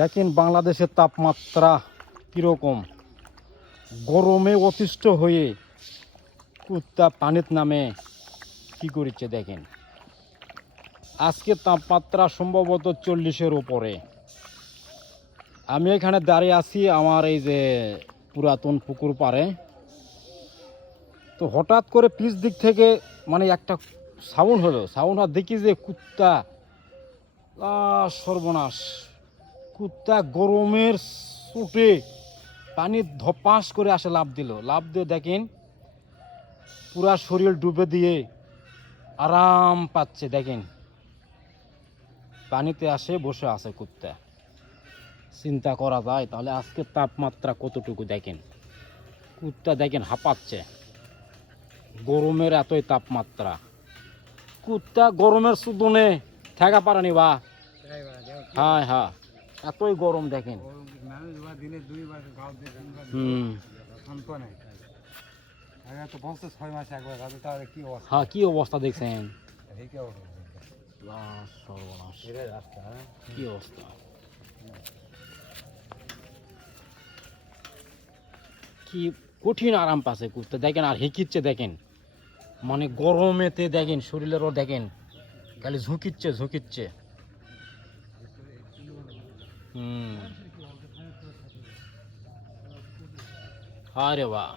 দেখেন বাংলাদেশের তাপমাত্রা কীরকম? গরমে অতিষ্ঠ হয়ে কুত্তা পানির নামে কি করেছে দেখেন। আজকে তাপমাত্রা সম্ভবত চল্লিশের উপরে। আমি এখানে দাঁড়িয়ে আছি আমার এই যে পুরাতন পুকুর পাড়ে। তো হঠাৎ করে পিছ দিক থেকে মানে একটা সাউন্ড হলো। সাউন্ড আর দেখি যে কুত্তা সর্বনাশ। কুত্তা গরমের চোটে পানি ধপাস করে আসে লাভ দিল। লাভ দিয়ে দেখেন পুরা শরীর ডুবে দিয়ে আরাম পাচ্ছে দেখেন। পানিতে আসে বসে আছে কুত্তা। চিন্তা করা যায় তাহলে আজকে তাপমাত্রা কতটুকু দেখেন। কুত্তা দেখেন হাঁপাচ্ছে। গরমের এতই তাপমাত্রা। কুত্তা গরমের সুদনে থাকা পারেনি বা? হ্যাঁ হ্যাঁ। এতই গরম দেখেন। হ্যাঁ কি অবস্থা দেখছেন? কি অবস্থা? কঠিন আরাম পাচ্ছে কুত্তা। দেখেন আর হেঁকিচ্ছে, দেখেন। মানে গরমেতে দেখেন, শরীরেরও দেখেন। খালি ঝুঁকিচ্ছে ঝুঁকিচ্ছে। আরে বাহ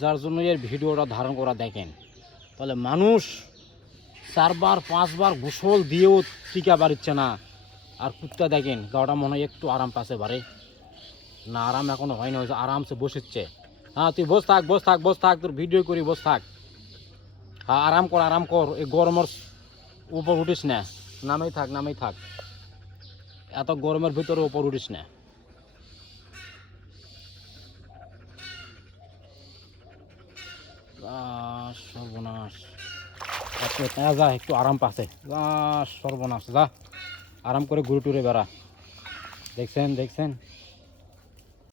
যার জন্য এর ভিডিওটা ধারণ করা দেখেন, তাহলে মানুষ চারবার, পাঁচবার গোসল দিয়েও টিকা বাড়িচ্ছে না। আর কুত্তা দেখেন, গাওটা মনে হয় একটু আরাম পাশে বাড়ে। না আরাম এখনও হয়নি হয়েছে আরামসে বসেছে। হ্যাঁ তুই বস থাক বস থাক বস থাক তোর ভিডিও করি বস থাক। হ্যাঁ আরাম কর আরাম কর এই গরমের উপর উঠিস না। নামেই থাক নামেই থাক। এত গরমের ভিতরে উপর উঠিস না। সর্বনাশ। যা একটু আরাম আহ, সর্বনাশ যা। আরাম করে ঘুরে টুরে বেড়া। দেখছেন দেখছেন?